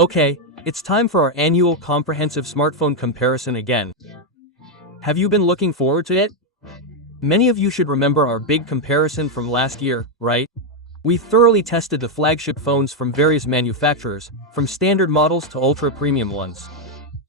Okay, it's time for our annual comprehensive smartphone comparison again. Have you been looking forward to it? Many of you should remember our big comparison from last year, right? We thoroughly tested the flagship phones from various manufacturers, from standard models to ultra-premium ones.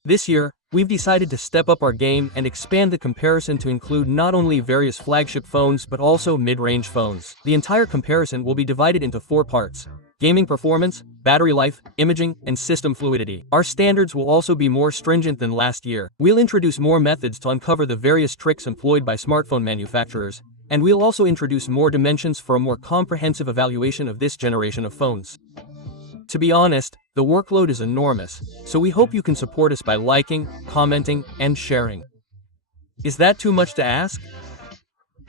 This year, we've decided to step up our game and expand the comparison to include not only various flagship phones but also mid-range phones. The entire comparison will be divided into 4 parts: gaming performance, battery life, imaging, and system fluidity. Our standards will also be more stringent than last year. We'll introduce more methods to uncover the various tricks employed by smartphone manufacturers, and we'll also introduce more dimensions for a more comprehensive evaluation of this generation of phones. To be honest, the workload is enormous, so we hope you can support us by liking, commenting, and sharing. Is that too much to ask?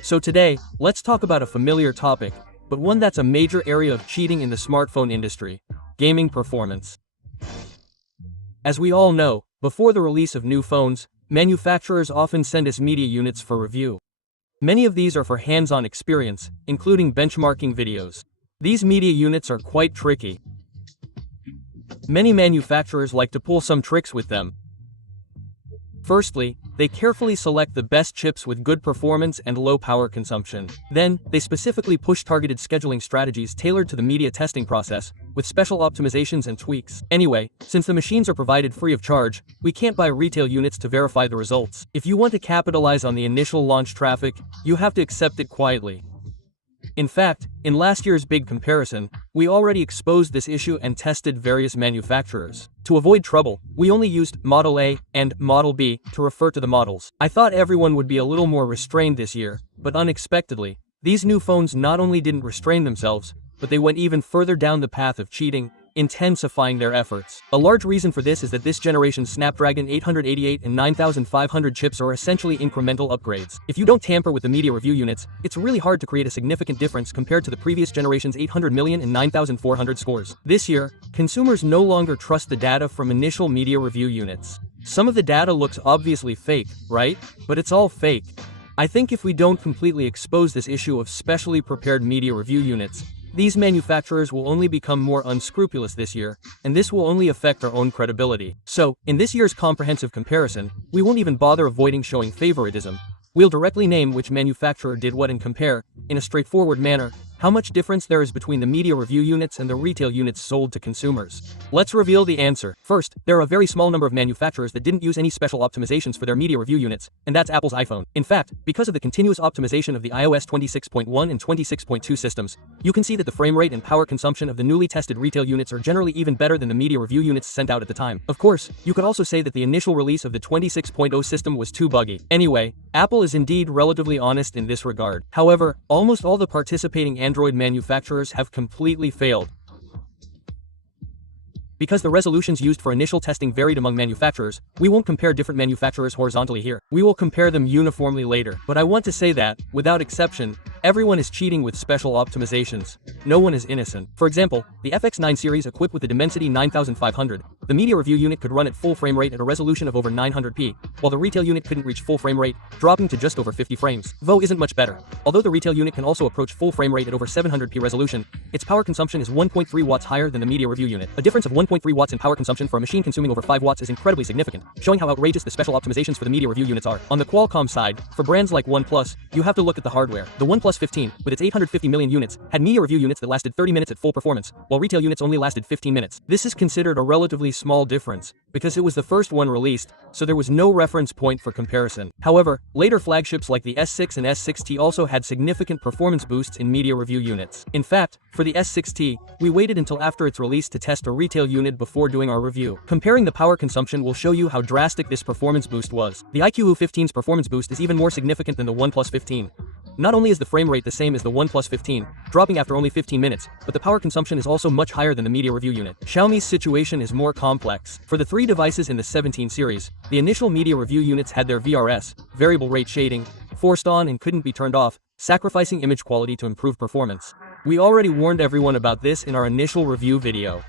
So today, let's talk about a familiar topic, but one that's a major area of cheating in the smartphone industry: gaming performance. As we all know, before the release of new phones, manufacturers often send us media units for review. Many of these are for hands-on experience, including benchmarking videos. These media units are quite tricky. Many manufacturers like to pull some tricks with them. Firstly, they carefully select the best chips with good performance and low power consumption. Then, they specifically push targeted scheduling strategies tailored to the media testing process, with special optimizations and tweaks. Anyway, since the machines are provided free of charge, we can't buy retail units to verify the results. If you want to capitalize on the initial launch traffic, you have to accept it quietly. In fact, in last year's big comparison, we already exposed this issue and tested various manufacturers. To avoid trouble, we only used Model A and Model B to refer to the models. I thought everyone would be a little more restrained this year, but unexpectedly, these new phones not only didn't restrain themselves, but they went even further down the path of cheating, intensifying their efforts. A large reason for this is that this generation's Snapdragon 888 and 9500 chips are essentially incremental upgrades. If you don't tamper with the media review units, it's really hard to create a significant difference compared to the previous generation's 800 million and 9400 scores. This year, consumers no longer trust the data from initial media review units. Some of the data looks obviously fake, right? But it's all fake. I think if we don't completely expose this issue of specially prepared media review units, these manufacturers will only become more unscrupulous this year, and this will only affect our own credibility. So, in this year's comprehensive comparison, we won't even bother avoiding showing favoritism. We'll directly name which manufacturer did what and compare, in a straightforward manner, how much difference there is between the media review units and the retail units sold to consumers. Let's reveal the answer. First, there are a very small number of manufacturers that didn't use any special optimizations for their media review units, and that's Apple's iPhone. In fact, because of the continuous optimization of the iOS 26.1 and 26.2 systems, you can see that the frame rate and power consumption of the newly tested retail units are generally even better than the media review units sent out at the time. Of course, you could also say that the initial release of the 26.0 system was too buggy. Anyway, Apple is indeed relatively honest in this regard. However, almost all the participating Android manufacturers have completely failed. Because the resolutions used for initial testing varied among manufacturers, we won't compare different manufacturers horizontally here. We will compare them uniformly later. But I want to say that, without exception, everyone is cheating with special optimizations. No one is innocent. For example, the FX9 series equipped with the Dimensity 9500, the media review unit could run at full frame rate at a resolution of over 900p, while the retail unit couldn't reach full frame rate, dropping to just over 50 frames. Vivo isn't much better. Although the retail unit can also approach full frame rate at over 700p resolution, its power consumption is 1.3 watts higher than the media review unit. A difference of 1.3 watts in power consumption for a machine consuming over 5 watts is incredibly significant, showing how outrageous the special optimizations for the media review units are. On the Qualcomm side, for brands like OnePlus, you have to look at the hardware. The OnePlus 15, with its 850 million units, had media review units that lasted 30 minutes at full performance, while retail units only lasted 15 minutes. This is considered a relatively small difference, because it was the first one released, so there was no reference point for comparison. However, later flagships like the S6 and S6T also had significant performance boosts in media review units. In fact, for the S6T, we waited until after its release to test a retail unit before doing our review. Comparing the power consumption will show you how drastic this performance boost was. The iQoo 15's performance boost is even more significant than the OnePlus 15. Not only is the frame rate the same as the OnePlus 15, dropping after only 15 minutes, but the power consumption is also much higher than the media review unit. Xiaomi's situation is more complex. For the 3 devices in the 17 series, the initial media review units had their VRS, variable rate shading, forced on and couldn't be turned off, sacrificing image quality to improve performance. We already warned everyone about this in our initial review video.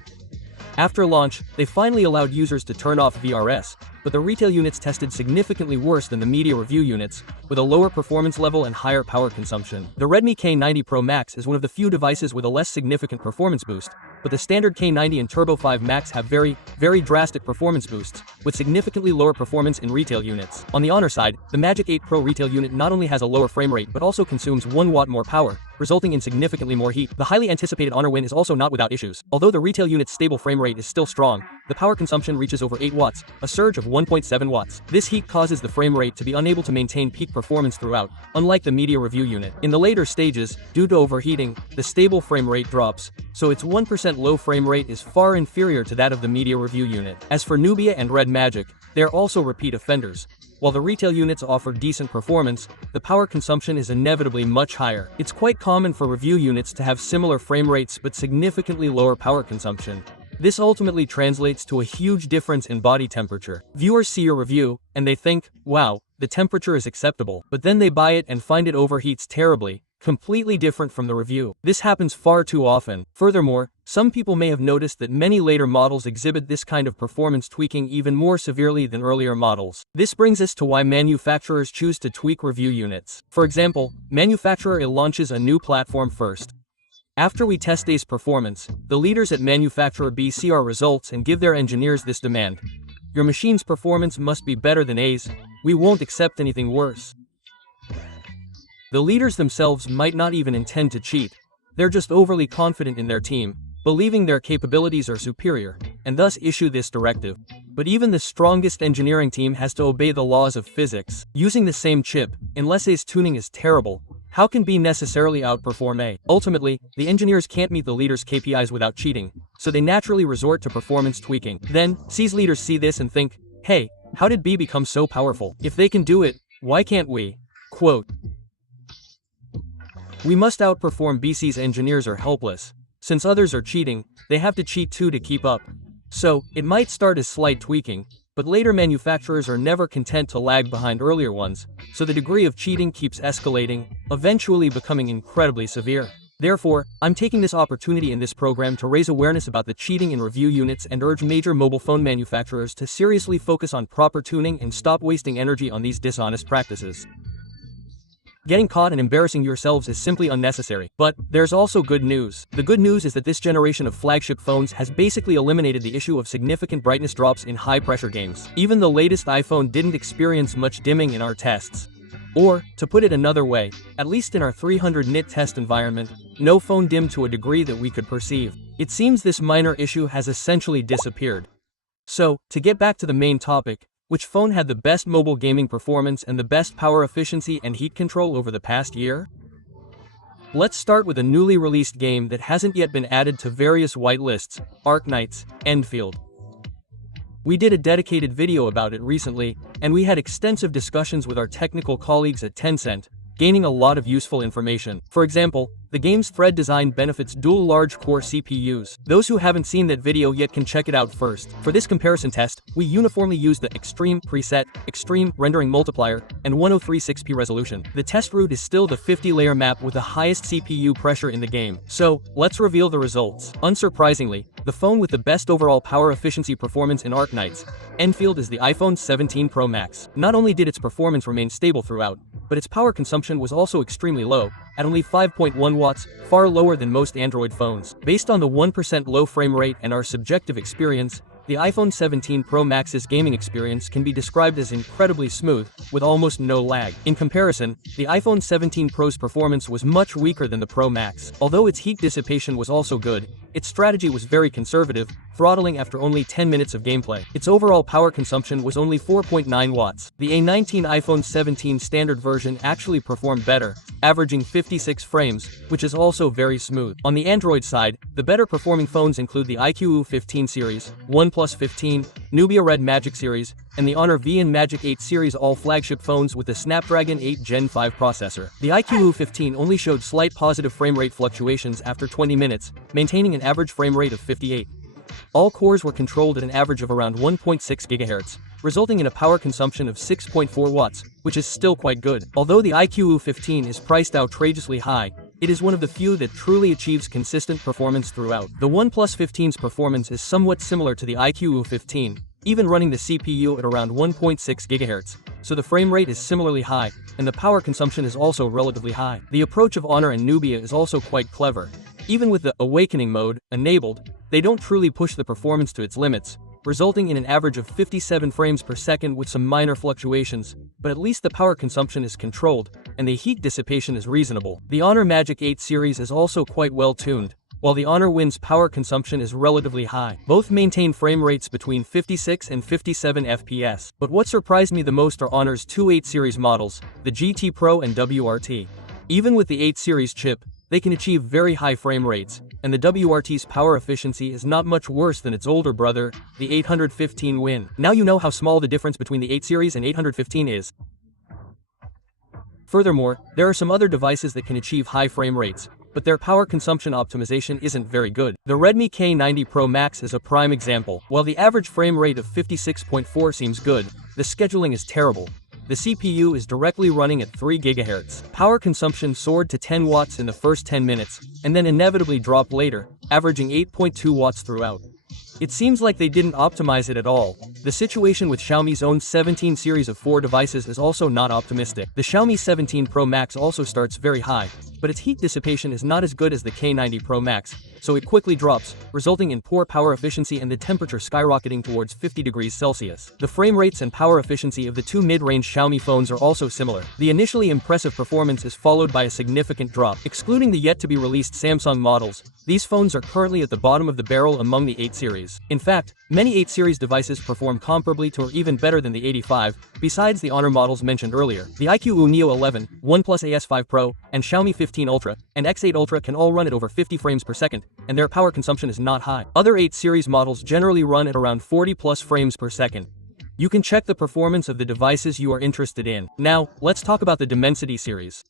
After launch, they finally allowed users to turn off VRS, but the retail units tested significantly worse than the media review units, with a lower performance level and higher power consumption. The Redmi K90 Pro Max is one of the few devices with a less significant performance boost, but the standard K90 and Turbo 5 Max have very drastic performance boosts, with significantly lower performance in retail units. On the Honor side, the Magic 8 Pro retail unit not only has a lower frame rate but also consumes 1 watt more power, resulting in significantly more heat. The highly anticipated Honor Win is also not without issues. Although the retail unit's stable frame rate is still strong, the power consumption reaches over 8 watts, a surge of 1.7 watts. This heat causes the frame rate to be unable to maintain peak performance throughout, unlike the media review unit. In the later stages, due to overheating, the stable frame rate drops, so its 1% low frame rate is far inferior to that of the media review unit. As for Nubia and RedMagic, they are also repeat offenders. While the retail units offer decent performance, the power consumption is inevitably much higher. It's quite common for review units to have similar frame rates but significantly lower power consumption. This ultimately translates to a huge difference in body temperature. Viewers see your review, and they think, wow, the temperature is acceptable. But then they buy it and find it overheats terribly, completely different from the review. This happens far too often. Furthermore, some people may have noticed that many later models exhibit this kind of performance tweaking even more severely than earlier models. This brings us to why manufacturers choose to tweak review units. For example, manufacturer A launches a new platform first. After we test A's performance, the leaders at manufacturer B see our results and give their engineers this demand. Your machine's performance must be better than A's. We won't accept anything worse. The leaders themselves might not even intend to cheat. They're just overly confident in their team, believing their capabilities are superior, and thus issue this directive. But even the strongest engineering team has to obey the laws of physics. Using the same chip, unless A's tuning is terrible, how can B necessarily outperform A? Ultimately, the engineers can't meet the leaders' KPIs without cheating, so they naturally resort to performance tweaking. Then, C's leaders see this and think, hey, how did B become so powerful? If they can do it, why can't we? Quote, we must outperform BC's engineers are helpless. Since others are cheating, they have to cheat too to keep up. So, it might start as slight tweaking, but later manufacturers are never content to lag behind earlier ones, so the degree of cheating keeps escalating, eventually becoming incredibly severe. Therefore, I'm taking this opportunity in this program to raise awareness about the cheating in review units and urge major mobile phone manufacturers to seriously focus on proper tuning and stop wasting energy on these dishonest practices. Getting caught and embarrassing yourselves is simply unnecessary. But there's also good news. The good news is that this generation of flagship phones has basically eliminated the issue of significant brightness drops in high-pressure games. Even the latest iPhone didn't experience much dimming in our tests. Or, to put it another way, at least in our 300 nit test environment, no phone dimmed to a degree that we could perceive. It seems this minor issue has essentially disappeared. So, to get back to the main topic, which phone had the best mobile gaming performance and the best power efficiency and heat control over the past year? Let's start with a newly released game that hasn't yet been added to various whitelists, Arknight's Enfield. We did a dedicated video about it recently, and we had extensive discussions with our technical colleagues at Tencent, gaining a lot of useful information. For example, the game's thread design benefits dual large-core CPUs. Those who haven't seen that video yet can check it out first. For this comparison test, we uniformly used the Extreme preset, Extreme Rendering Multiplier, and 1036p resolution. The test route is still the 50-layer map with the highest CPU pressure in the game. So, let's reveal the results. Unsurprisingly, the phone with the best overall power efficiency performance in Arknight's Enfield is the iPhone 17 Pro Max. Not only did its performance remain stable throughout, but its power consumption was also extremely low, at only 5.1 watts, far lower than most Android phones. Based on the 1% low frame rate and our subjective experience, the iPhone 17 Pro Max's gaming experience can be described as incredibly smooth, with almost no lag. In comparison, the iPhone 17 Pro's performance was much weaker than the Pro Max. Although its heat dissipation was also good, its strategy was very conservative, throttling after only 10 minutes of gameplay. Its overall power consumption was only 4.9 watts. The A19 iPhone 17 standard version actually performed better, averaging 56 frames, which is also very smooth. On the Android side, the better performing phones include the iQoo 15 series, OnePlus 15, Nubia RedMagic series, and the Honor V and Magic 8 series, all flagship phones with the Snapdragon 8 Gen 5 processor. The iQoo 15 only showed slight positive frame rate fluctuations after 20 minutes, maintaining an average frame rate of 58. All cores were controlled at an average of around 1.6 GHz, resulting in a power consumption of 6.4 watts, which is still quite good. Although the iQoo 15 is priced outrageously high, it is one of the few that truly achieves consistent performance throughout. The OnePlus 15's performance is somewhat similar to the iQoo 15, even running the CPU at around 1.6 GHz, so the frame rate is similarly high, and the power consumption is also relatively high. The approach of Honor and Nubia is also quite clever. Even with the awakening mode enabled, they don't truly push the performance to its limits, resulting in an average of 57 frames per second with some minor fluctuations, but at least the power consumption is controlled, and the heat dissipation is reasonable. The Honor Magic 8 series is also quite well tuned, while the Honor Wind's power consumption is relatively high. Both maintain frame rates between 56 and 57 FPS. But what surprised me the most are Honor's two 8 series models, the GT Pro and WRT. Even with the 8 series chip, they can achieve very high frame rates, and the WRT's power efficiency is not much worse than its older brother, the 815 Win. Now you know how small the difference between the 8 series and 815 is. Furthermore, there are some other devices that can achieve high frame rates, but their power consumption optimization isn't very good. The Redmi K90 Pro Max is a prime example. While the average frame rate of 56.4 seems good, the scheduling is terrible. The CPU is directly running at 3 GHz. Power consumption soared to 10 watts in the first 10 minutes, and then inevitably dropped later, averaging 8.2 watts throughout. It seems like they didn't optimize it at all. The situation with Xiaomi's own 17 series of 4 devices is also not optimistic. The Xiaomi 17 Pro Max also starts very high, but its heat dissipation is not as good as the K90 Pro Max, so it quickly drops, resulting in poor power efficiency and the temperature skyrocketing towards 50 degrees Celsius. The frame rates and power efficiency of the two mid-range Xiaomi phones are also similar. The initially impressive performance is followed by a significant drop. Excluding the yet-to-be-released Samsung models, these phones are currently at the bottom of the barrel among the 8 series. In fact, many 8 series devices perform comparably to or even better than the 85, besides the Honor models mentioned earlier. The iQoo Neo 11, OnePlus AS5 Pro, and Xiaomi 15 Ultra, and X8 Ultra can all run at over 50 frames per second, and their power consumption is not high. Other 8 series models generally run at around 40 plus frames per second. You can check the performance of the devices you are interested in. Now, let's talk about the Dimensity series.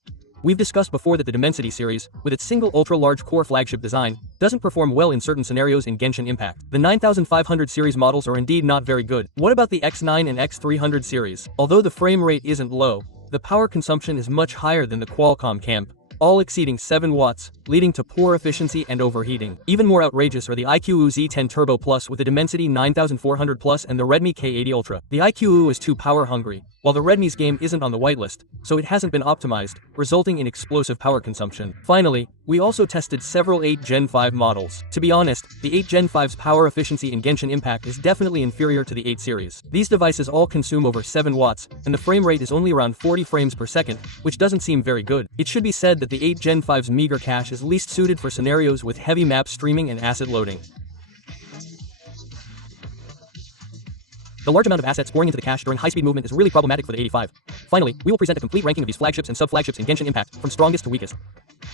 We've discussed before that the Dimensity series, with its single ultra-large core flagship design, doesn't perform well in certain scenarios in Genshin Impact. The 9500 series models are indeed not very good. What about the X9 and X300 series? Although the frame rate isn't low, the power consumption is much higher than the Qualcomm camp, all exceeding 7 watts, leading to poor efficiency and overheating. Even more outrageous are the iQoo Z10 Turbo Plus with the Dimensity 9400 Plus and the Redmi K80 Ultra. The iQoo is too power hungry, while the Redmi's game isn't on the whitelist, so it hasn't been optimized, resulting in explosive power consumption. Finally, we also tested several 8 Gen 5 models. To be honest, the 8 Gen 5's power efficiency in Genshin Impact is definitely inferior to the 8 series. These devices all consume over 7 watts, and the frame rate is only around 40 frames per second, which doesn't seem very good. It should be said that the 8 Gen 5's meager cache is least suited for scenarios with heavy map streaming and asset loading. The large amount of assets pouring into the cache during high-speed movement is really problematic for the 85. Finally, we will present a complete ranking of these flagships and sub-flagships in Genshin Impact, from strongest to weakest.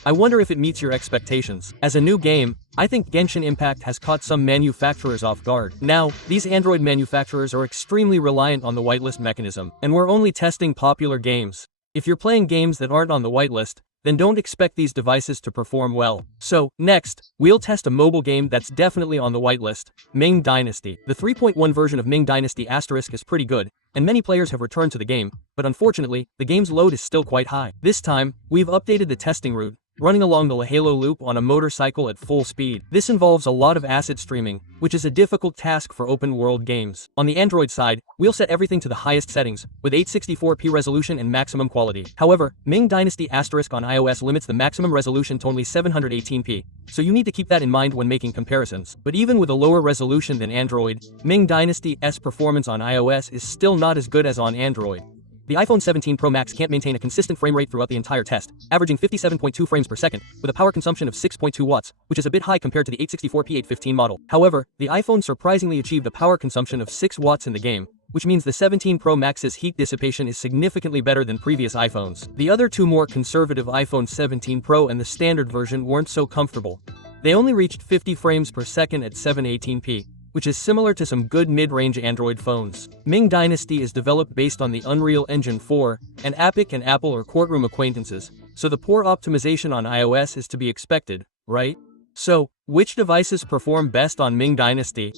I wonder if it meets your expectations. As a new game, I think Genshin Impact has caught some manufacturers off guard. Now, these Android manufacturers are extremely reliant on the whitelist mechanism, and we're only testing popular games. If you're playing games that aren't on the whitelist, then don't expect these devices to perform well. So, next, we'll test a mobile game that's definitely on the whitelist, Ming Dynasty. The 3.1 version of Ming Dynasty Asterisk is pretty good, and many players have returned to the game, but unfortunately, the game's load is still quite high. This time, we've updated the testing route, running along the Halo loop on a motorcycle at full speed. This involves a lot of asset streaming, which is a difficult task for open-world games. On the Android side, we'll set everything to the highest settings, with 864p resolution and maximum quality. However, Ming Dynasty Asterisk on iOS limits the maximum resolution to only 718p, so you need to keep that in mind when making comparisons. But even with a lower resolution than Android, Ming Dynasty's performance on iOS is still not as good as on Android. The iPhone 17 Pro Max can't maintain a consistent frame rate throughout the entire test, averaging 57.2 frames per second, with a power consumption of 6.2 watts, which is a bit high compared to the 864p 815 model. However, the iPhone surprisingly achieved a power consumption of 6 watts in the game, which means the 17 Pro Max's heat dissipation is significantly better than previous iPhones. The other two more conservative iPhone 17 Pro and the standard version weren't so comfortable. They only reached 50 frames per second at 718p. Which is similar to some good mid-range Android phones. Ming Dynasty is developed based on the Unreal Engine 4, and Epic and Apple are courtroom acquaintances, so the poor optimization on iOS is to be expected, right? So, which devices perform best on Ming Dynasty?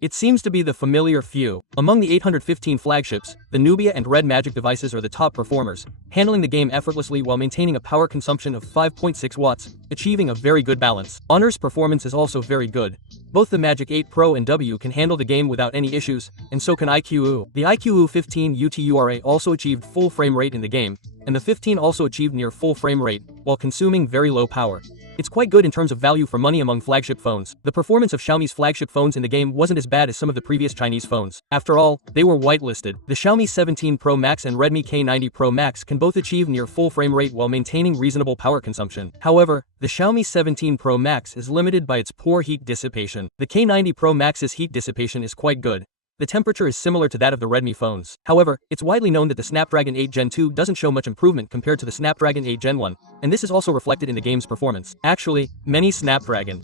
It seems to be the familiar few. Among the 815 flagships, the Nubia and RedMagic devices are the top performers, handling the game effortlessly while maintaining a power consumption of 5.6 watts, achieving a very good balance. Honor's performance is also very good. Both the Magic 8 Pro and W can handle the game without any issues, and so can iQoo. The iQoo 15 UTURA also achieved full frame rate in the game, and the 15 also achieved near full frame rate, while consuming very low power. It's quite good in terms of value for money among flagship phones. The performance of Xiaomi's flagship phones in the game wasn't as bad as some of the previous Chinese phones. After all, they were whitelisted. The Xiaomi 17 Pro Max and Redmi K90 Pro Max can both achieve near full frame rate while maintaining reasonable power consumption. However, the Xiaomi 17 Pro Max is limited by its poor heat dissipation. The K90 Pro Max's heat dissipation is quite good. The temperature is similar to that of the Redmi phones. However, it's widely known that the Snapdragon 8 Gen 2 doesn't show much improvement compared to the Snapdragon 8 Gen 1, and this is also reflected in the game's performance. Actually, many Snapdragon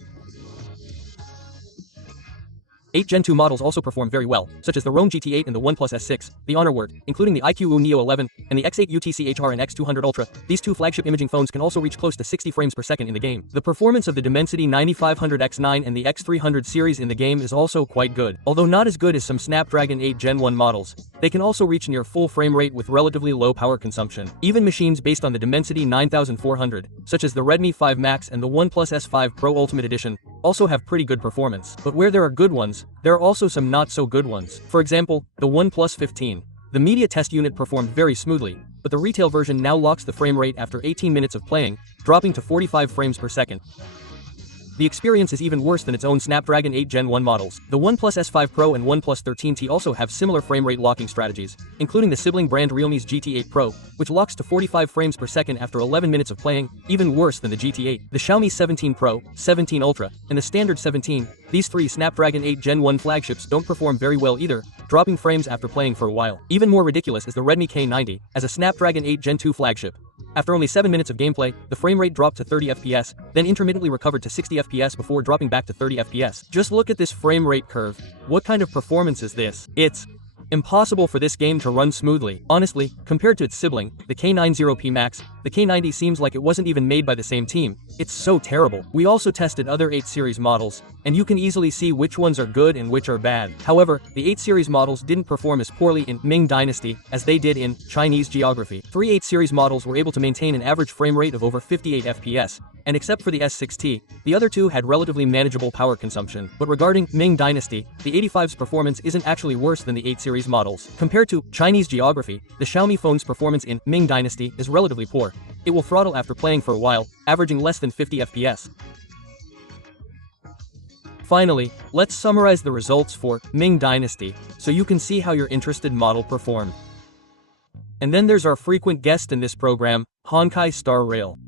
8 Gen 2 models also perform very well, such as the Rome GT8 and the OnePlus S6, the Honor Word, including the iQoo Neo 11, and the X8 UTC HR and X200 Ultra. These two flagship imaging phones can also reach close to 60 frames per second in the game. The performance of the Dimensity 9500 X9 and the X300 series in the game is also quite good. Although not as good as some Snapdragon 8 Gen 1 models, they can also reach near full frame rate with relatively low power consumption. Even machines based on the Dimensity 9400, such as the Redmi 5 Max and the OnePlus S5 Pro Ultimate Edition, also have pretty good performance. But where there are good ones, there are also some not so good ones. For example, the OnePlus 15. The media test unit performed very smoothly, but the retail version now locks the frame rate after 18 minutes of playing, dropping to 45 frames per second. The experience is even worse than its own Snapdragon 8 Gen 1 models. The OnePlus S5 Pro and OnePlus 13T also have similar frame rate locking strategies, including the sibling brand Realme's GT8 Pro, which locks to 45 frames per second after 11 minutes of playing, even worse than the GT8. The Xiaomi 17 Pro, 17 Ultra, and the standard 17, these three Snapdragon 8 Gen 1 flagships don't perform very well either, dropping frames after playing for a while. Even more ridiculous is the Redmi K90, as a Snapdragon 8 Gen 2 flagship. After only 7 minutes of gameplay, the frame rate dropped to 30 FPS, then intermittently recovered to 60 FPS before dropping back to 30 FPS. Just look at this frame rate curve. What kind of performance is this? It's impossible for this game to run smoothly. Honestly, compared to its sibling, the K90P Max, the K90 seems like it wasn't even made by the same team. It's so terrible. We also tested other 8 series models, and you can easily see which ones are good and which are bad. However, the 8 series models didn't perform as poorly in Ming Dynasty as they did in Chinese Geography. 3 8 series models were able to maintain an average frame rate of over 58 FPS, and except for the S6T, the other two had relatively manageable power consumption. But regarding Ming Dynasty, the 85's performance isn't actually worse than the 8 series models. Compared to Chinese Geography, the Xiaomi phone's performance in Ming Dynasty is relatively poor. It will throttle after playing for a while, averaging less than 50 FPS. Finally, let's summarize the results for Ming Dynasty, so you can see how your interested model performed. And then there's our frequent guest in this program, Honkai Star Rail.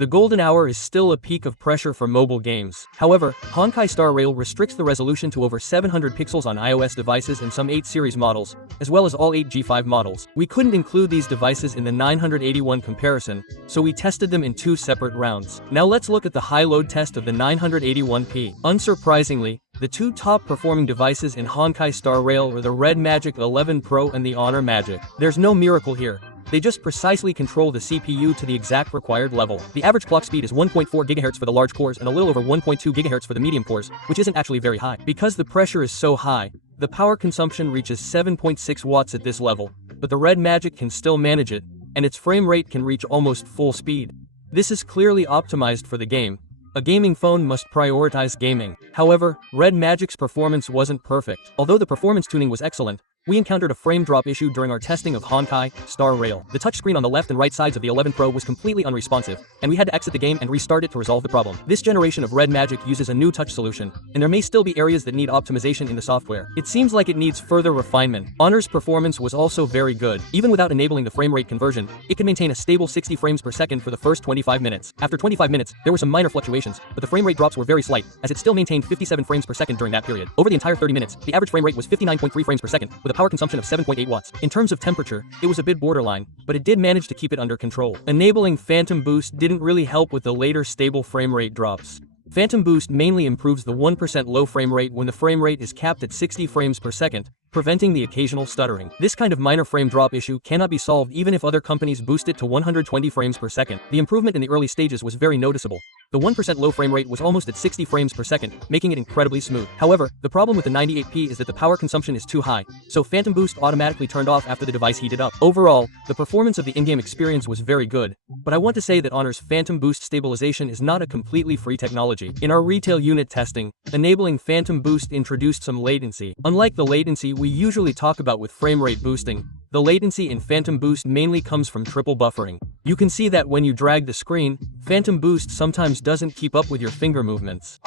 The golden hour is still a peak of pressure for mobile games. However, Honkai Star Rail restricts the resolution to over 700 pixels on iOS devices and some 8 series models, as well as all 8 G5 models. We couldn't include these devices in the 981 comparison, so we tested them in 2 separate rounds. Now let's look at the high load test of the 981p. Unsurprisingly, the 2 top performing devices in Honkai Star Rail were the RedMagic 11 Pro and the Honor Magic. There's no miracle here. They just precisely control the CPU to the exact required level. The average clock speed is 1.4 GHz for the large cores and a little over 1.2 GHz for the medium cores, which isn't actually very high. Because the pressure is so high, the power consumption reaches 7.6 watts at this level, but the RedMagic can still manage it, and its frame rate can reach almost full speed. This is clearly optimized for the game. A gaming phone must prioritize gaming. However, RedMagic's performance wasn't perfect. Although the performance tuning was excellent, we encountered a frame drop issue during our testing of Honkai Star Rail. The touchscreen on the left and right sides of the 11 Pro was completely unresponsive, and we had to exit the game and restart it to resolve the problem. This generation of RedMagic uses a new touch solution, and there may still be areas that need optimization in the software. It seems like it needs further refinement. Honor's performance was also very good. Even without enabling the frame rate conversion, it could maintain a stable 60 frames per second for the first 25 minutes. After 25 minutes, there were some minor fluctuations, but the frame rate drops were very slight, as it still maintained 57 frames per second during that period. Over the entire 30 minutes, the average frame rate was 59.3 frames per second, with a power consumption of 7.8 watts. In terms of temperature, it was a bit borderline, but it did manage to keep it under control. Enabling Phantom Boost didn't really help with the later stable frame rate drops. Phantom Boost mainly improves the 1% low frame rate when the frame rate is capped at 60 frames per second, preventing the occasional stuttering. This kind of minor frame drop issue cannot be solved even if other companies boost it to 120 frames per second. The improvement in the early stages was very noticeable. The 1% low frame rate was almost at 60 frames per second, making it incredibly smooth. However, the problem with the 98p is that the power consumption is too high, so Phantom Boost automatically turned off after the device heated up. Overall, the performance of the in-game experience was very good, but I want to say that Honor's Phantom Boost stabilization is not a completely free technology. In our retail unit testing, enabling Phantom Boost introduced some latency. Unlike the latency we usually talk about with frame rate boosting, the latency in Phantom Boost mainly comes from triple buffering. You can see that when you drag the screen, Phantom Boost sometimes doesn't keep up with your finger movements.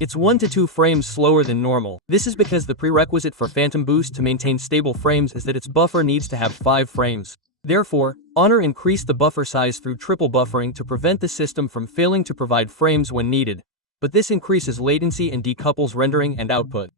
It's 1 to 2 frames slower than normal. This is because the prerequisite for Phantom Boost to maintain stable frames is that its buffer needs to have 5 frames. Therefore, Honor increased the buffer size through triple buffering to prevent the system from failing to provide frames when needed, but this increases latency and decouples rendering and output.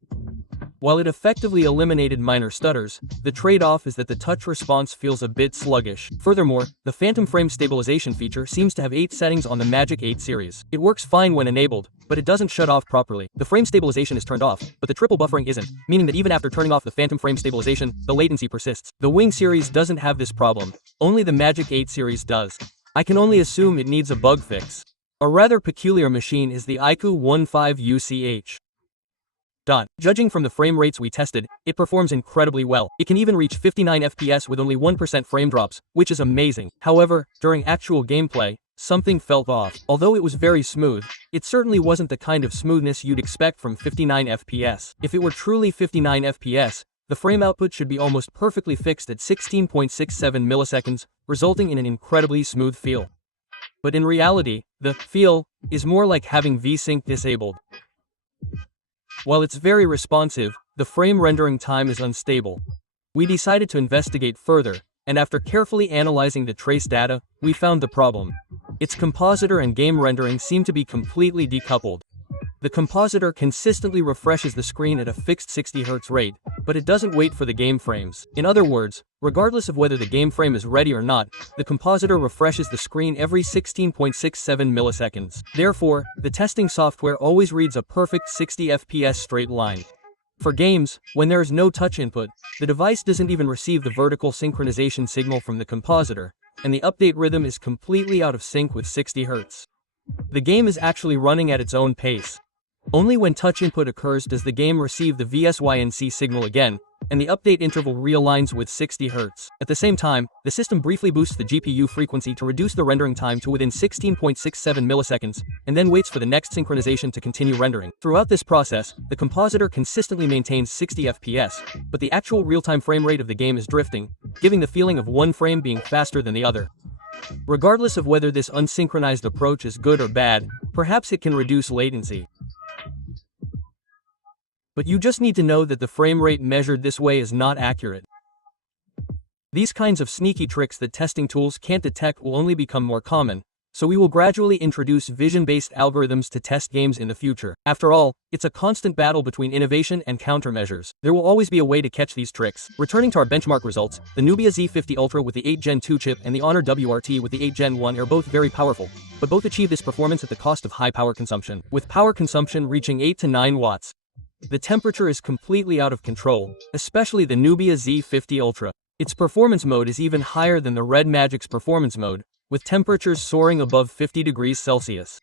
While it effectively eliminated minor stutters, the trade-off is that the touch response feels a bit sluggish. Furthermore, the Phantom Frame Stabilization feature seems to have 8 settings on the Magic 8 series. It works fine when enabled, but it doesn't shut off properly. The frame stabilization is turned off, but the triple buffering isn't, meaning that even after turning off the Phantom Frame Stabilization, the latency persists. The Wing series doesn't have this problem, only the Magic 8 series does. I can only assume it needs a bug fix. A rather peculiar machine is the iQoo 15UCH. Judging from the frame rates we tested, it performs incredibly well. It can even reach 59 FPS with only 1% frame drops, which is amazing. However, during actual gameplay, something felt off. Although it was very smooth, it certainly wasn't the kind of smoothness you'd expect from 59 FPS. If it were truly 59 FPS, the frame output should be almost perfectly fixed at 16.67 milliseconds, resulting in an incredibly smooth feel. But in reality, the feel is more like having VSync disabled. While it's very responsive, the frame rendering time is unstable. We decided to investigate further, and after carefully analyzing the trace data, we found the problem. Its compositor and game rendering seem to be completely decoupled. The compositor consistently refreshes the screen at a fixed 60 Hz rate, but it doesn't wait for the game frames. In other words, regardless of whether the game frame is ready or not, the compositor refreshes the screen every 16.67 milliseconds. Therefore, the testing software always reads a perfect 60 FPS straight line. For games, when there is no touch input, the device doesn't even receive the vertical synchronization signal from the compositor, and the update rhythm is completely out of sync with 60 Hz. The game is actually running at its own pace. Only when touch input occurs does the game receive the VSYNC signal again, and the update interval realigns with 60 Hz. At the same time, the system briefly boosts the GPU frequency to reduce the rendering time to within 16.67 milliseconds, and then waits for the next synchronization to continue rendering. Throughout this process, the compositor consistently maintains 60 FPS, but the actual real-time frame rate of the game is drifting, giving the feeling of one frame being faster than the other. Regardless of whether this unsynchronized approach is good or bad, perhaps it can reduce latency. But you just need to know that the frame rate measured this way is not accurate. These kinds of sneaky tricks that testing tools can't detect will only become more common, so we will gradually introduce vision-based algorithms to test games in the future. After all, it's a constant battle between innovation and countermeasures. There will always be a way to catch these tricks. Returning to our benchmark results, the Nubia Z50 Ultra with the 8 Gen 2 chip and the Honor WRT with the 8 Gen 1 are both very powerful, but both achieve this performance at the cost of high power consumption, with power consumption reaching 8 to 9 watts. The temperature is completely out of control, especially the Nubia Z50 Ultra. Its performance mode is even higher than the RedMagic's performance mode, with temperatures soaring above 50 degrees Celsius.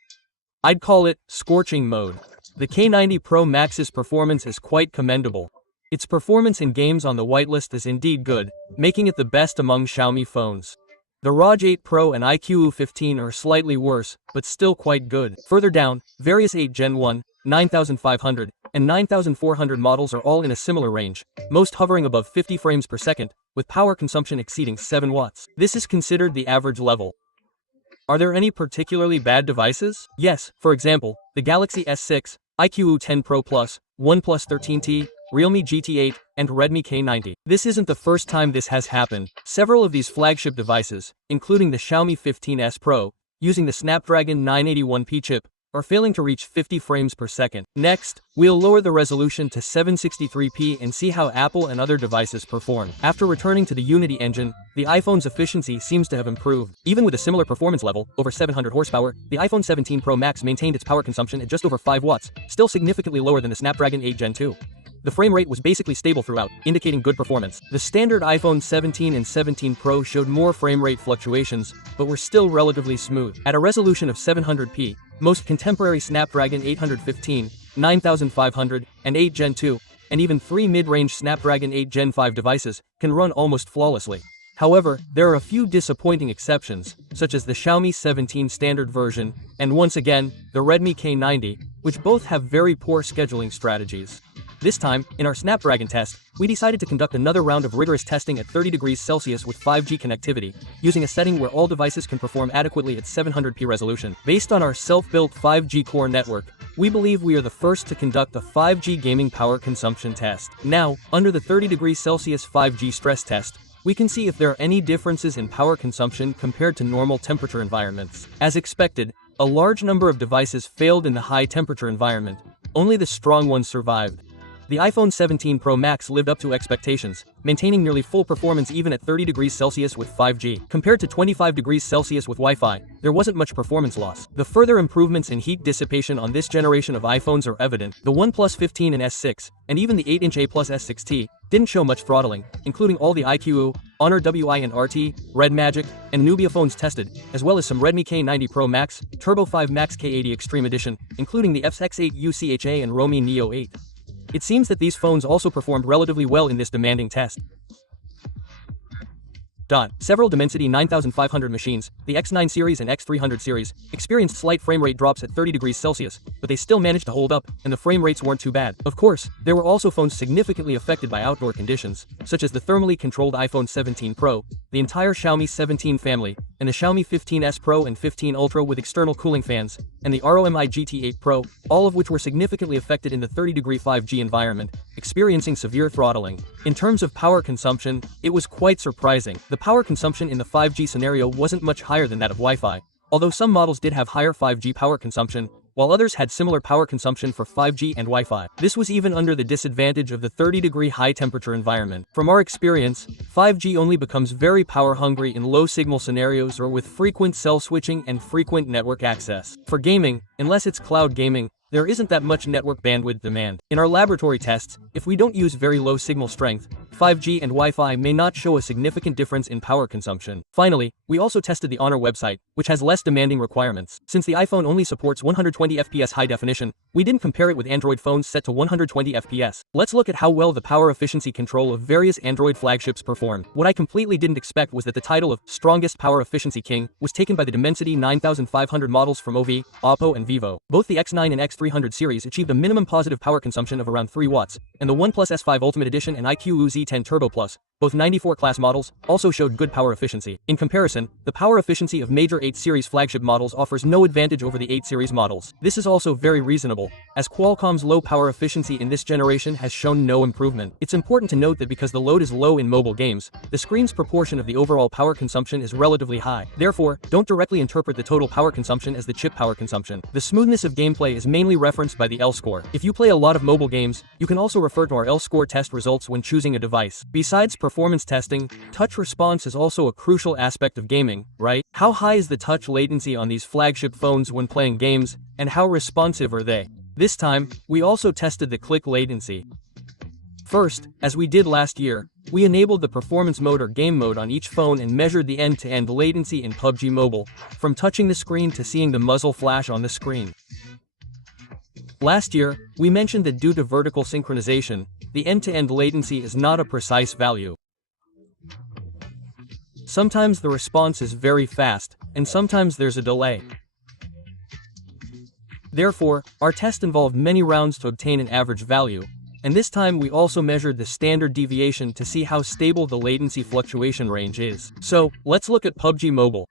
I'd call it scorching mode. The K90 Pro Max's performance is quite commendable. Its performance in games on the whitelist is indeed good, making it the best among Xiaomi phones. The ROG 8 Pro and iQoo 15 are slightly worse, but still quite good. Further down, various 8 Gen 1, 9500, and 9400 models are all in a similar range, most hovering above 50 frames per second, with power consumption exceeding 7 watts. This is considered the average level. Are there any particularly bad devices? Yes, for example, the Galaxy S6, iQoo 10 Pro Plus, OnePlus 13T, Realme GT8, and Redmi K90. This isn't the first time this has happened. Several of these flagship devices, including the Xiaomi 15S Pro, using the Snapdragon 981P chip, are failing to reach 50 frames per second. Next, we'll lower the resolution to 763p and see how Apple and other devices perform. After returning to the Unity engine, the iPhone's efficiency seems to have improved. Even with a similar performance level, over 700 horsepower, the iPhone 17 Pro Max maintained its power consumption at just over 5 watts, still significantly lower than the Snapdragon 8 Gen 2. The frame rate was basically stable throughout, indicating good performance. The standard iPhone 17 and 17 Pro showed more frame rate fluctuations, but were still relatively smooth. At a resolution of 700p, most contemporary Snapdragon 815, 9500, and 8 Gen 2, and even 3 mid-range Snapdragon 8 Gen 5 devices, can run almost flawlessly. However, there are a few disappointing exceptions, such as the Xiaomi 17 standard version, and once again, the Redmi K90, which both have very poor scheduling strategies. This time, in our Snapdragon test, we decided to conduct another round of rigorous testing at 30 degrees Celsius with 5G connectivity, using a setting where all devices can perform adequately at 700p resolution. Based on our self-built 5G core network, we believe we are the first to conduct a 5G gaming power consumption test. Now, under the 30 degrees Celsius 5G stress test, we can see if there are any differences in power consumption compared to normal temperature environments. As expected, a large number of devices failed in the high temperature environment. Only the strong ones survived. The iPhone 17 Pro Max lived up to expectations, maintaining nearly full performance even at 30 degrees Celsius with 5G. Compared to 25 degrees Celsius with Wi-Fi, there wasn't much performance loss. The further improvements in heat dissipation on this generation of iPhones are evident. The OnePlus 15 and S6, and even the 8-inch A Plus S6T, didn't show much throttling, including all the iQoo, Honor WI and RT, RedMagic, and Nubia phones tested, as well as some Redmi K90 Pro Max, Turbo 5 Max K80 Extreme Edition, including the FX8 UCHA and Romi Neo 8. It seems that these phones also performed relatively well in this demanding test. Several Dimensity 9500 machines, the X9 series and X300 series, experienced slight frame rate drops at 30 degrees Celsius, but they still managed to hold up, and the frame rates weren't too bad. Of course, there were also phones significantly affected by outdoor conditions, such as the thermally controlled iPhone 17 Pro, the entire Xiaomi 17 family, and the Xiaomi 15s Pro and 15 Ultra with external cooling fans, and the ROMI GT8 Pro, all of which were significantly affected in the 30-degree 5G environment, experiencing severe throttling. In terms of power consumption, it was quite surprising. The power consumption in the 5G scenario wasn't much higher than that of Wi-Fi, although some models did have higher 5G power consumption, while others had similar power consumption for 5G and Wi-Fi. This was even under the disadvantage of the 30-degree high-temperature environment. From our experience, 5G only becomes very power-hungry in low-signal scenarios or with frequent cell switching and frequent network access. For gaming, unless it's cloud gaming, there isn't that much network bandwidth demand. In our laboratory tests, if we don't use very low signal strength, 5G and Wi-Fi may not show a significant difference in power consumption. Finally, we also tested the Honor website, which has less demanding requirements. Since the iPhone only supports 120 FPS high definition, we didn't compare it with Android phones set to 120 FPS. Let's look at how well the power efficiency control of various Android flagships performed. What I completely didn't expect was that the title of Strongest Power Efficiency King was taken by the Dimensity 9500 models from Oppo and Vivo. Both the X9 and X300 series achieved a minimum positive power consumption of around 3 watts, and the OnePlus S5 Ultimate Edition and iQoo Z10 Turbo Plus, both 94 class models, also showed good power efficiency. In comparison, the power efficiency of major 8 series flagship models offers no advantage over the 8 series models. This is also very reasonable, as Qualcomm's low power efficiency in this generation has shown no improvement. It's important to note that because the load is low in mobile games, the screen's proportion of the overall power consumption is relatively high. Therefore, don't directly interpret the total power consumption as the chip power consumption. The smoothness of gameplay is mainly referenced by the L-score. If you play a lot of mobile games, you can also refer to our L-score test results when choosing a device. Besides performance testing, touch response is also a crucial aspect of gaming, right? How high is the touch latency on these flagship phones when playing games, and how responsive are they? This time, we also tested the click latency. First, as we did last year, we enabled the performance mode or game mode on each phone and measured the end-to-end latency in PUBG Mobile, from touching the screen to seeing the muzzle flash on the screen. Last year, we mentioned that due to vertical synchronization, the end-to-end latency is not a precise value. Sometimes the response is very fast, and sometimes there's a delay. Therefore, our test involved many rounds to obtain an average value, and this time we also measured the standard deviation to see how stable the latency fluctuation range is. So, let's look at PUBG Mobile.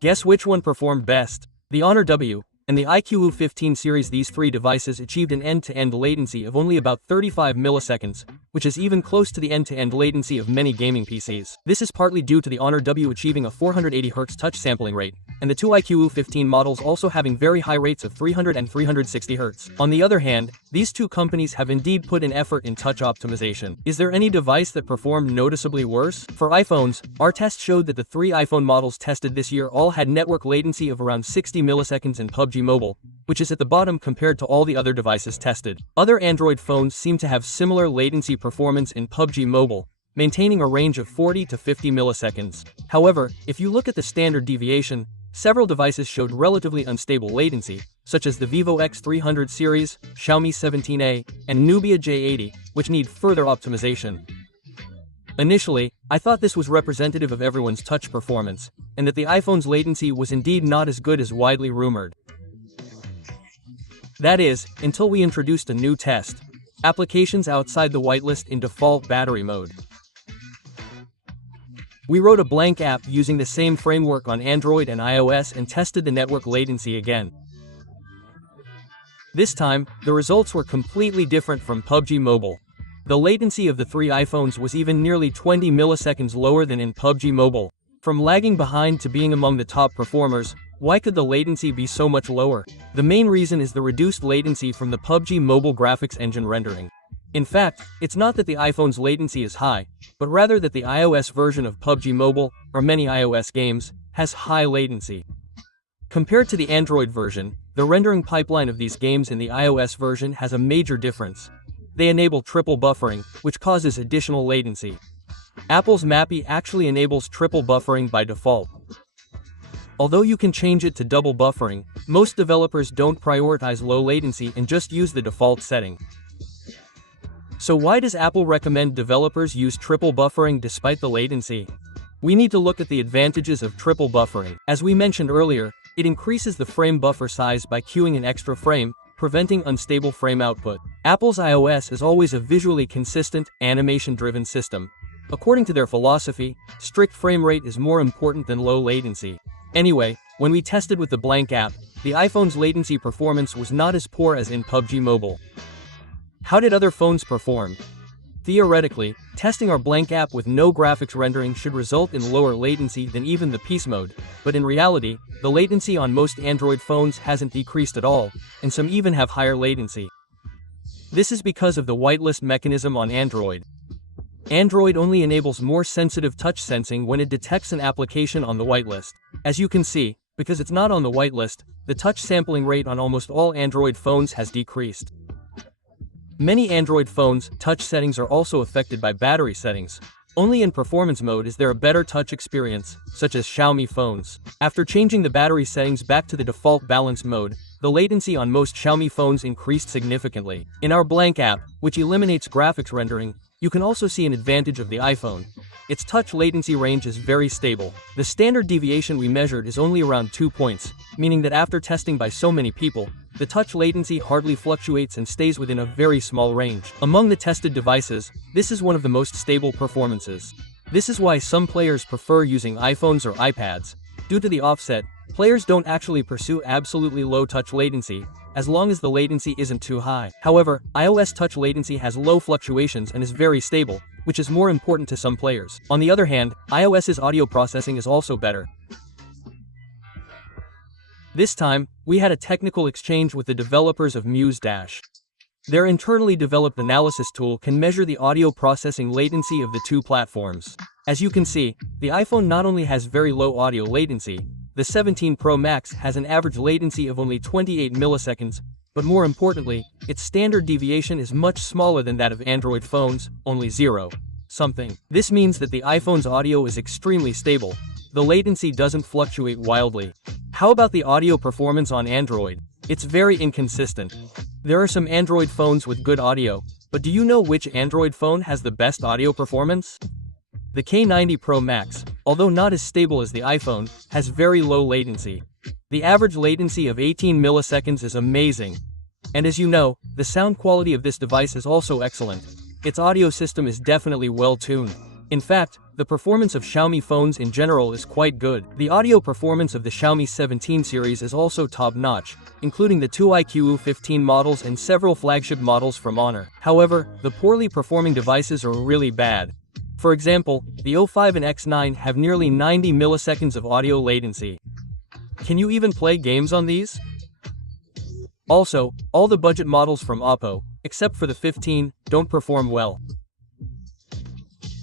Guess which one performed best? The Honor W and the iQoo 15 series. These three devices achieved an end-to-end latency of only about 35 milliseconds, which is even close to the end-to-end latency of many gaming PCs. This is partly due to the Honor W achieving a 480 Hz touch sampling rate, and the two iQoo 15 models also having very high rates of 300 and 360 Hz. On the other hand, these two companies have indeed put in effort in touch optimization. Is there any device that performed noticeably worse? For iPhones, our test showed that the 3 iPhone models tested this year all had network latency of around 60 milliseconds in PUBG Mobile, which is at the bottom compared to all the other devices tested. Other Android phones seem to have similar latency performance in PUBG Mobile, maintaining a range of 40 to 50 milliseconds. However, if you look at the standard deviation, several devices showed relatively unstable latency, such as the Vivo X300 series, Xiaomi 17A, and Nubia J80, which need further optimization. Initially, I thought this was representative of everyone's touch performance, and that the iPhone's latency was indeed not as good as widely rumored. That is, until we introduced a new test. Applications outside the whitelist in default battery mode. We wrote a blank app using the same framework on Android and iOS and tested the network latency again. This time, the results were completely different from PUBG Mobile. The latency of the three iPhones was even nearly 20 milliseconds lower than in PUBG Mobile. From lagging behind to being among the top performers, why could the latency be so much lower? The main reason is the reduced latency from the PUBG Mobile graphics engine rendering. In fact, it's not that the iPhone's latency is high, but rather that the iOS version of PUBG Mobile, or many iOS games, has high latency. Compared to the Android version, the rendering pipeline of these games in the iOS version has a major difference. They enable triple buffering, which causes additional latency. Apple's Mappy actually enables triple buffering by default. Although you can change it to double buffering, most developers don't prioritize low latency and just use the default setting. So why does Apple recommend developers use triple buffering despite the latency? We need to look at the advantages of triple buffering. As we mentioned earlier, it increases the frame buffer size by queuing an extra frame, preventing unstable frame output. Apple's iOS is always a visually consistent, animation-driven system. According to their philosophy, strict frame rate is more important than low latency. Anyway, when we tested with the blank app, the iPhone's latency performance was not as poor as in PUBG Mobile. How did other phones perform? Theoretically, testing our blank app with no graphics rendering should result in lower latency than even the peace mode, but in reality, the latency on most Android phones hasn't decreased at all, and some even have higher latency. This is because of the whitelist mechanism on Android. Android only enables more sensitive touch sensing when it detects an application on the whitelist. As you can see, because it's not on the whitelist, the touch sampling rate on almost all Android phones has decreased. Many Android phones' touch settings are also affected by battery settings. Only in performance mode is there a better touch experience, such as Xiaomi phones. After changing the battery settings back to the default balance mode, the latency on most Xiaomi phones increased significantly. In our blank app, which eliminates graphics rendering, you can also see an advantage of the iPhone. Its touch latency range is very stable. The standard deviation we measured is only around 2 points, meaning that after testing by so many people, the touch latency hardly fluctuates and stays within a very small range. Among the tested devices, this is one of the most stable performances. This is why some players prefer using iPhones or iPads. Due to the offset, players don't actually pursue absolutely low touch latency, as long as the latency isn't too high. However, iOS touch latency has low fluctuations and is very stable, which is more important to some players. On the other hand, iOS's audio processing is also better. This time, we had a technical exchange with the developers of Muse Dash. Their internally developed analysis tool can measure the audio processing latency of the two platforms. As you can see, the iPhone not only has very low audio latency, the 17 Pro Max has an average latency of only 28 milliseconds, but more importantly, its standard deviation is much smaller than that of Android phones, only 0 something. This means that the iPhone's audio is extremely stable. The latency doesn't fluctuate wildly. How about the audio performance on Android? It's very inconsistent. There are some Android phones with good audio, but do you know which Android phone has the best audio performance? The K90 Pro Max, although not as stable as the iPhone, has very low latency. The average latency of 18 milliseconds is amazing. And as you know, the sound quality of this device is also excellent. Its audio system is definitely well tuned. In fact, the performance of Xiaomi phones in general is quite good. The audio performance of the Xiaomi 17 series is also top-notch, including the two iQoo 15 models and several flagship models from Honor. However, the poorly performing devices are really bad. For example, the O5 and X9 have nearly 90 milliseconds of audio latency. Can you even play games on these? Also, all the budget models from Oppo, except for the 15, don't perform well.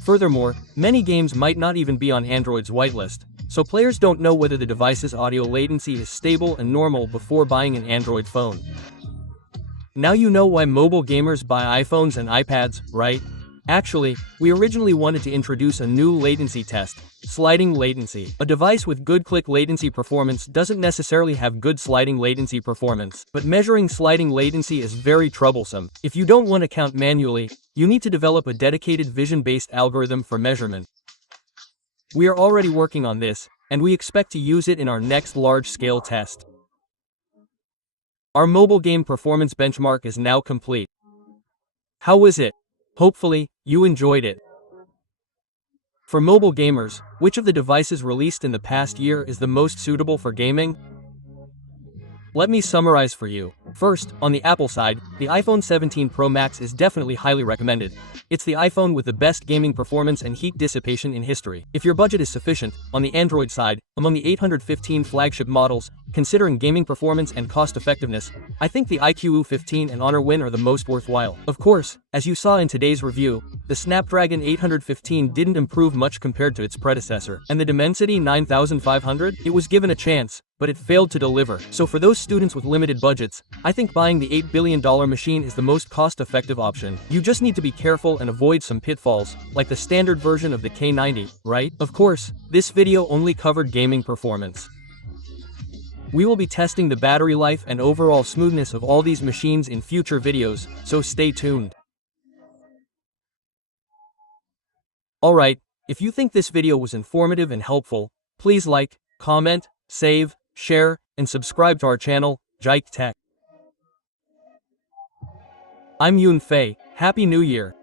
Furthermore, many games might not even be on Android's whitelist, so players don't know whether the device's audio latency is stable and normal before buying an Android phone. Now you know why mobile gamers buy iPhones and iPads, right? Actually, we originally wanted to introduce a new latency test, sliding latency. A device with good click latency performance doesn't necessarily have good sliding latency performance, but measuring sliding latency is very troublesome. If you don't want to count manually, you need to develop a dedicated vision-based algorithm for measurement. We are already working on this, and we expect to use it in our next large-scale test. Our mobile game performance benchmark is now complete. How was it? Hopefully, you enjoyed it. For mobile gamers, which of the devices released in the past year is the most suitable for gaming? Let me summarize for you. First, on the Apple side, the iPhone 17 Pro Max is definitely highly recommended. It's the iPhone with the best gaming performance and heat dissipation in history. If your budget is sufficient, on the Android side, among the 815 flagship models, considering gaming performance and cost-effectiveness, I think the iQoo 15 and Honor Win are the most worthwhile. Of course, as you saw in today's review, the Snapdragon 815 didn't improve much compared to its predecessor, and the Dimensity 9500, it was given a chance, but it failed to deliver. So for those students with limited budgets, I think buying the $8 billion machine is the most cost-effective option. You just need to be careful and avoid some pitfalls, like the standard version of the K90, right? Of course, this video only covered gaming performance. We will be testing the battery life and overall smoothness of all these machines in future videos, so stay tuned. Alright, if you think this video was informative and helpful, please like, comment, save, share, and subscribe to our channel, Geek Tech. I'm Yun Fei. Happy New Year!